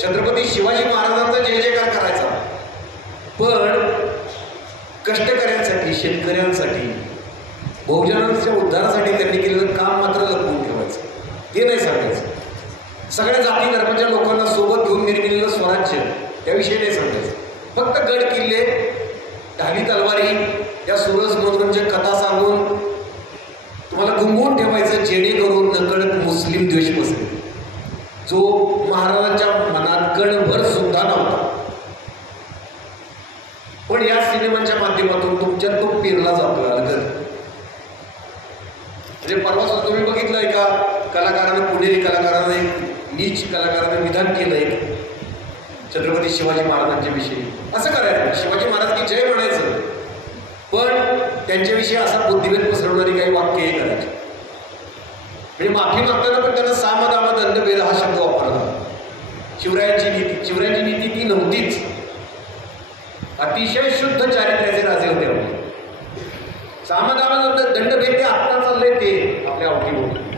छत्रपती शिवाजी महाराजांचा जय जयकार करायचा, पण कष्टकऱ्यांसाठी, शेतकऱ्यांसाठी, बहुजनांच्या उद्धारासाठी त्यांनी केलेलं काम मात्र लपवून ठेवायचं, हे नाही सांगायचं. सगळ्या जाती धर्माच्या लोकांना सोबत घेऊन निर्मिलेलं स्वराज्य याविषयी नाही सांगायचं. फक्त गड किल्ले, ढाली तलवारी, या सुरस मनोरंजक कथा सांगून तुम्हाला गुंगवून ठेवायचं, जेणेकरून नकळत मुस्लिम द्वेष बसेल, जो महाराजांच्या मनात कणभर सुद्धा नव्हता. पण या सिनेमांच्या माध्यमातून तुमच्यात तो पेरला जातोय अलगद. म्हणजे परवा तुम्ही बघितलंय का, कलाकाराने, पुणेरी कलाकाराने, नीच कलाकाराने विधान केलंय छत्रपती शिवाजी महाराजांच्या विषयी. असं करायचं, शिवाजी महाराज की जय म्हणायचं, पण त्यांच्याविषयी असा बुद्धिभेद पसरवणारी काही वाक्यही करायची. म्हणजे माफी मागताना पण त्यांना साम दाम दंडभेद हा शब्द वापरला. शिवरायांची नीती ती नव्हतीच. अतिशय शुद्ध चारित्र्याचे राजे होते. साम दाम दंडभेद ते आत्ताच